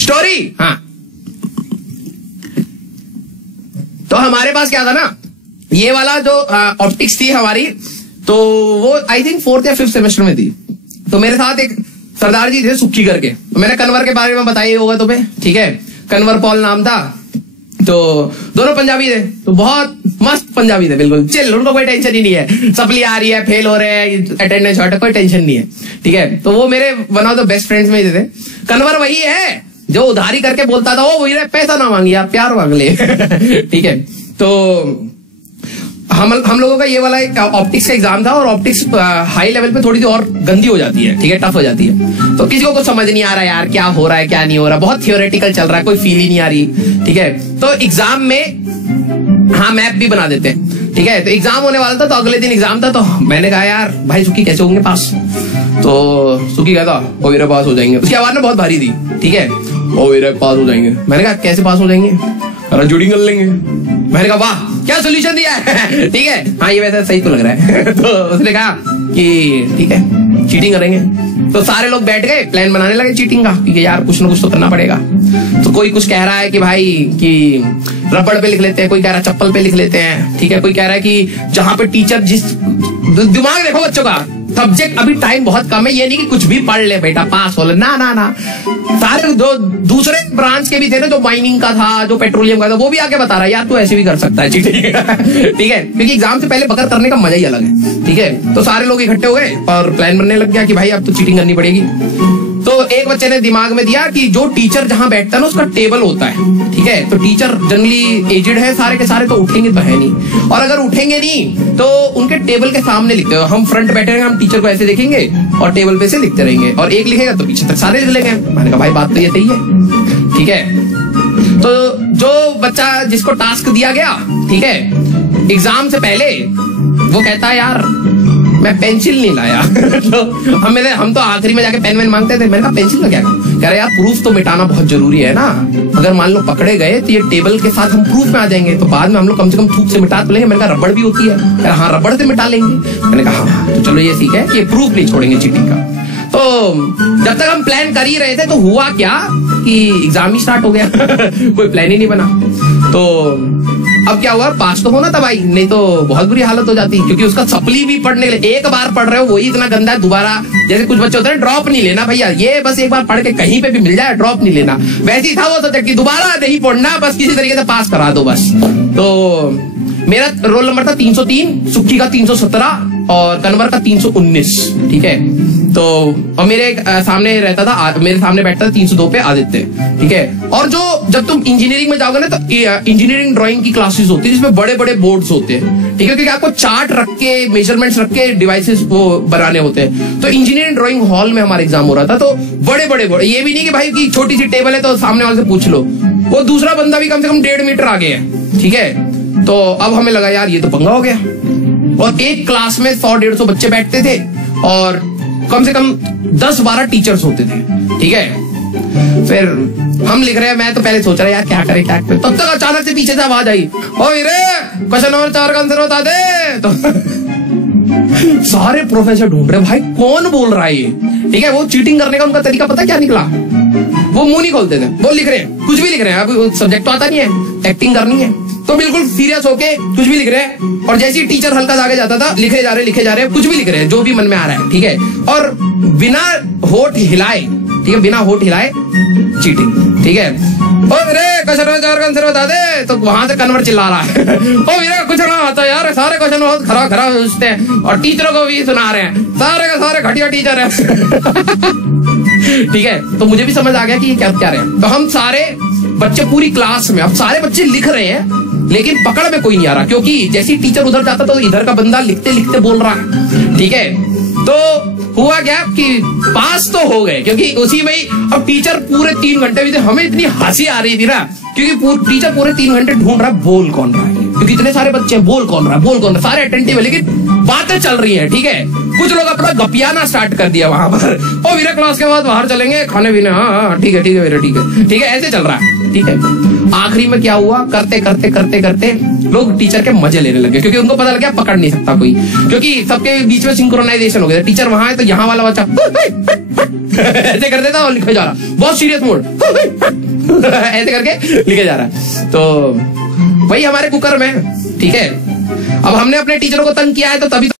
Story. हाँ, तो हमारे पास क्या था ना, ये वाला जो ऑप्टिक्स थी हमारी, तो वो आई थिंक 4th या 5th सेमेस्टर में थी। तो मेरे साथ एक सरदार जी थे सुक्खी करके, तो मैंने कन्वर के बारे में बताया होगा तुम्हें, ठीक है। कन्वर पॉल नाम था, तो दोनों पंजाबी थे, तो बहुत मस्त पंजाबी थे, बिल्कुल चिल, उनको कोई टेंशन ही नहीं है, सप्ली आ रही है, फेल हो रहे हैं, अटेंडेंस शॉर्ट है, कोई टेंशन नहीं है, ठीक है। तो वो मेरे one of the best friends में थे। कन्वर वही है जो उधारी करके बोलता था, ओ वही पैसा ना मांगिए आप, प्यार मांग ले ठीक है। तो हम लोगों का ये वाला एक ऑप्टिक्स का एग्जाम था, और ऑप्टिक्स हाई लेवल पे थोड़ी सी और गंदी हो जाती है, ठीक है, टफ हो जाती है। तो किसी को कुछ समझ नहीं आ रहा यार, क्या हो रहा है क्या नहीं हो रहा, बहुत थियोरेटिकल चल रहा है, कोई फील ही नहीं आ रही, ठीक है। तो एग्जाम में हाँ मैप भी बना देते हैं, ठीक है। तो एग्जाम होने वाला था, तो अगले दिन एग्जाम था, तो मैंने कहा यार भाई सुखी कैसे होंगे पास, तो सुखी कहता ओ मेरे पास हो जाएंगे। उसकी आवाज ना बहुत भारी थी, ठीक है, ओ मेरे पास हो जाएंगे। मैंने कहा कैसे पास हो जाएंगे, जुड़ी कर लेंगे। मैंने कहा वाह क्या सोल्यूशन दिया है ठीक है, हाँ ये वैसे सही तो लग रहा है तो उसने कहा कि ठीक है चीटिंग करेंगे। तो सारे लोग बैठ गए, प्लान बनाने लगे चीटिंग का, क्योंकि यार कुछ ना कुछ तो करना पड़ेगा। तो कोई कुछ कह रहा है कि भाई कि रबड़ पे लिख लेते हैं, कोई कह रहा है चप्पल पे लिख लेते हैं, ठीक है, कोई कह रहा है कि जहां पे टीचर जिस, दिमाग देखो बच्चों का, सब्जेक्ट अभी टाइम बहुत कम है, ये नहीं कि कुछ भी पढ़ ले बेटा पास हो ले, ना ना ना। सारे दो दूसरे ब्रांच के भी थे ना, जो माइनिंग का था, जो पेट्रोलियम का था, वो भी आके बता रहा है यार तू ऐसे भी कर सकता है चीटिंग ठीक है, क्योंकि एग्जाम से पहले बकर करने का मजा ही अलग है, ठीक है। तो सारे लोग इकट्ठे हो गए और प्लान बनने लग गया कि भाई अब तो चीटिंग करनी पड़ेगी। तो एक बच्चे ने दिमाग में दिया कि जो टीचर जहां बैठता है ना उसका टेबल होता है, ठीक है। तो टीचर जनरली एजेड है सारे के सारे, तो उठेंगे तो है नहीं, और अगर उठेंगे नहीं तो उनके टेबल के सामने लिखते हो, हम फ्रंट बैठे हैं, हम टीचर को ऐसे देखेंगे और टेबल पे से लिखते रहेंगे, और एक लिखेगा तो पीछे तक सारे लिख लेंगे। मैंने कहा भाई बात तो ये सही है, ठीक है। तो जो बच्चा जिसको टास्क दिया गया, ठीक है, एग्जाम से पहले वो कहता है यार मैं पेंसिल नहीं लाया तो हम तो आखिरी में जाके पेन वेन मांगते थे। मैंने कहा पेंसिल का क्या, कह रहे यार प्रूफ तो मिटाना बहुत जरूरी है ना, अगर मान लो पकड़े गए तो ये टेबल के साथ हम प्रूफ में आ जाएंगे, तो बाद में हम लोग कम से कम थूक से मिटा तो लेंगे। मैंने कहा रबड़ भी होती है, हाँ रबड़ से मिटा लेंगे। मैंने कहा हाँ तो चलो ये ठीक है कि प्रूफ नहीं छोड़ेंगे चीटिंग का। तो जब तक हम प्लान कर ही रहे थे तो हुआ क्या कि एग्जाम ही स्टार्ट हो गया कोई प्लान ही नहीं बना। तो अब क्या हुआ, पास तो होना था भाई, नहीं तो बहुत बुरी हालत हो जाती, क्योंकि उसका सप्ली भी पढ़ने, एक बार पढ़ रहे हो वही इतना गंदा है, दोबारा जैसे कुछ बच्चे होते हैं ड्रॉप नहीं लेना भैया, ये बस एक बार पढ़ के कहीं पे भी मिल जाए ड्रॉप नहीं लेना, वैसे ही था वो सब्जेक्ट की, दोबारा नहीं पढ़ना, बस किसी तरीके से पास करा दो बस। तो मेरा रोल नंबर था 303, सुक्खी का 317 और कन्वर का 319, ठीक है। तो और मेरे सामने रहता था, मेरे सामने बैठता था 302 पे आदित्य, ठीक है। और जो जब तुम इंजीनियरिंग में जाओगे ना तो इंजीनियरिंग ड्राइंग की क्लासेस होती है जिसमें बड़े बड़े बोर्ड्स होते हैं, ठीक है, क्योंकि आपको चार्ट रख के मेजरमेंट्स रख के डिवाइसेस वो बनाने होते हैं। तो इंजीनियरिंग ड्राइंग हॉल में हमारा एग्जाम हो रहा था, तो बड़े बड़े बोर्ड, ये भी नहीं कि भाई की छोटी सी टेबल है तो सामने वाले से पूछ लो, वो दूसरा बंदा भी कम से कम 1.5 मीटर आगे है, ठीक है। तो अब हमें लगा यार ये तो पंगा हो गया, और एक क्लास में 100-150 बच्चे बैठते थे और कम से कम 10-12 टीचर्स होते थे, ठीक है। फिर हम लिख रहे हैं, मैं तो पहले सोच रहा यार क्या करें क्या करें, तब तक अचानक से पीछे से आवाज आई, ओ रे क्वेश्चन नंबर 4 का आंसर बता दे। तो सारे प्रोफेसर ढूंढ रहे भाई कौन बोल रहा है ये, ठीक है। वो चीटिंग करने का उनका तरीका पता क्या निकला, वो मुंह नहीं खोलते थे, वो लिख रहे हैं कुछ भी लिख रहे हैं, अब सब्जेक्ट तो आता नहीं है, एक्टिंग करनी है, तो बिल्कुल सीरियस होके कुछ भी लिख रहे हैं। और जैसे ही टीचर हल्का आगे जाता था लिखे जा रहे कुछ भी लिख रहे हैं जो भी मन में आ रहा है, ठीक है। और बिना होठ हिलाए, ठीक है, बिना होठ हिलाए चीटिंग, ठीक है। ओ मेरे क्वेश्चन नंबर 4 का आंसर बता दे, तो वहां से कन्वर चिल्ला रहा है ओ मेरे कुछ ना आता यार, सारे क्वेश्चन बहुत खराब पूछते हैं और टीचरों को भी सुना रहे हैं, सारे के सारे घटिया टीचर है ठीक है। तो मुझे भी समझ आ गया कि ये क्या रहे हैं। तो हम सारे बच्चे पूरी क्लास में, अब सारे बच्चे लिख रहे हैं लेकिन पकड़ में कोई नहीं आ रहा, क्योंकि जैसे टीचर उधर जाता तो इधर का बंदा लिखते लिखते बोल रहा है, ठीक है। तो हुआ क्या कि पास तो हो गए, क्योंकि उसी में ही अब टीचर पूरे 3 घंटे भी थे, हमें इतनी हंसी आ रही थी ना, क्योंकि टीचर पूरे 3 घंटे ढूंढ रहा है बोल कौन रहा है, क्योंकि इतने सारे बच्चे हैं, बोल कौन रहा है, सारे अटेंटिव है लेकिन बातें चल रही है, ठीक है। कुछ लोग अपना गपियाना स्टार्ट कर दिया वहां पर, ओ मेरा क्लास के बाद बाहर चलेंगे खाने पीने, हाँ ठीक है मेरा ठीक है, ऐसे चल रहा है। ठीक है, आखिरी में क्या हुआ, करते करते करते करते लोग टीचर के मजे लेने लगे, क्योंकि उनको पता लग गया पकड़ नहीं सकता कोई, क्योंकि सबके बीच में सिंक्रोनाइजेशन हो गया। टीचर वहां है तो यहाँ वाला बच्चा ऐसे कर देता और लिखे जा रहा, बहुत सीरियस मोड ऐसे करके लिखे जा रहा है। तो वही हमारे कुकर में, ठीक है, अब हमने अपने टीचरों को तंग किया है तो तभी